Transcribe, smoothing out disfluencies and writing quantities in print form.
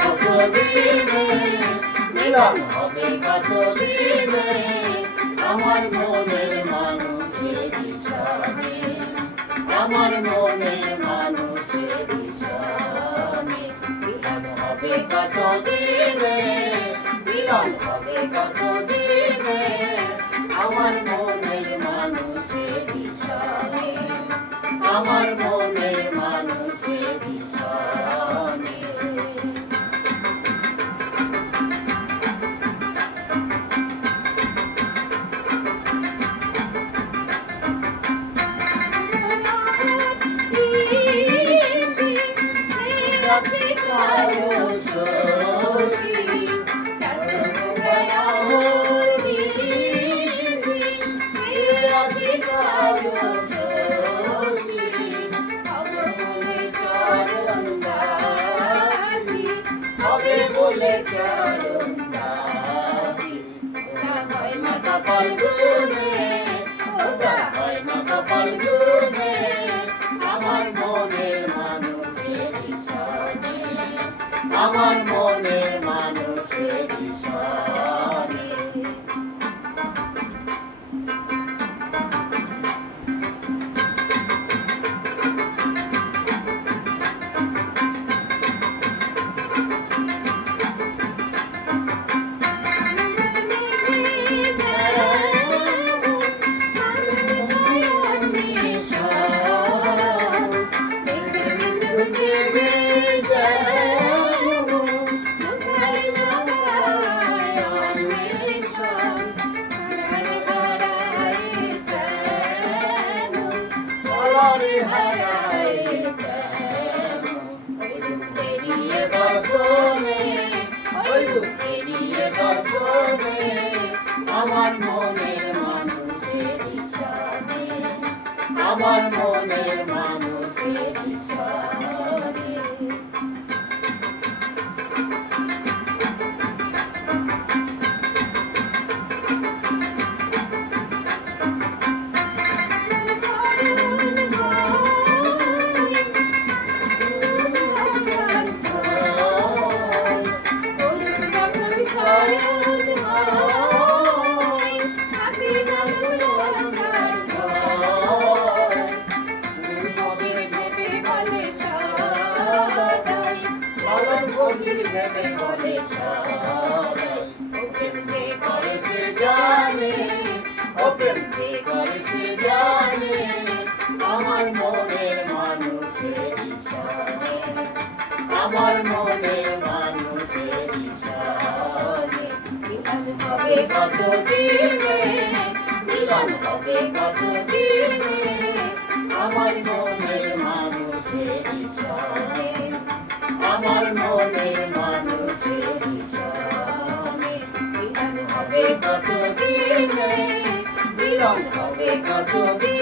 কতদিনে মিলন হবে, কতদিনে আমার মনের মানুষের সনে, আমার মনের মানুষের সনে মিলন হবে কতদিনে, মিলন হবে কতদিনে আমার মনের মানুষের সনে, আমার মনের মানুষের সনে। আছে কালো শশী চাঁদমুখর দিশি, আছে কালো শশী হবে বলে চরণ দাসী, হবে বলে চরণ দাসী। ওটা হয় না কপাল গুনে, ওটা হয় না কপাল গুনে আমার মনের মানুষের সনে, আমার মনের মানুষের সনে। আমার মনের মানুষের সনে, আমার মনের মানুষের সনে। ভেবে বলে সদাই ও প্রেম যে করে সে জানে, ও প্রেম যে করে সে জানে আমার মনের মানুষের সনে, আমার মনের মানুষের সনে। মিলন হবে কতদিনে, মিলন হবে কতদিনে আমার মনের মানুষের সনে, আমার মনের মানুষের সনে। মিলন হবে কতদিনে, মিলন হবে কতদিনে।